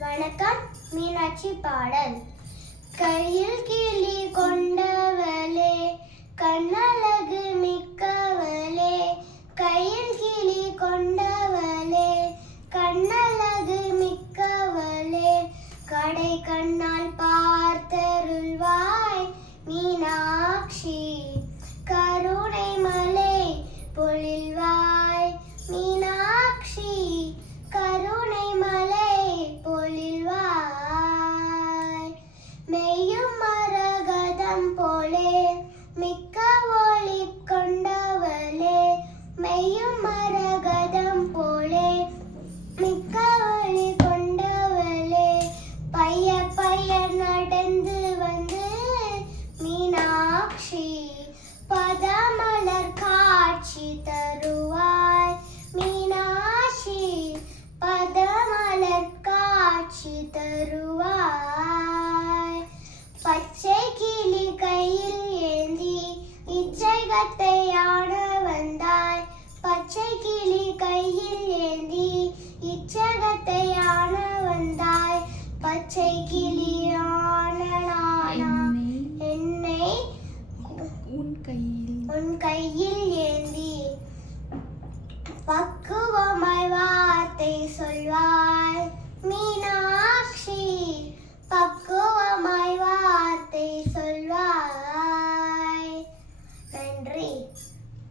வணக்கம் மீனாட்சி பாடல். கையில் கிளி கொண்ட மரகதம் போலே மிக்க ஒளி கொண்டவளே மெய்யும் மரகதம் போலே மிக்க ஒளி கொண்டவளே பைய பைய நடந்து வந்து மீனாட்சி பதமலர் காட்சி தருவாய் மீனாட்சி பதமலர் காட்சி தருவாய். கையில் ஏந்தி இச்சகத்தை ஆட வந்தாய். பச்சை கிளி ஆனனானா என்னை உன் கையில் உன் கையில் ஏந்தி. பக்குவமாய் வார்த்தை சொல்வாய்.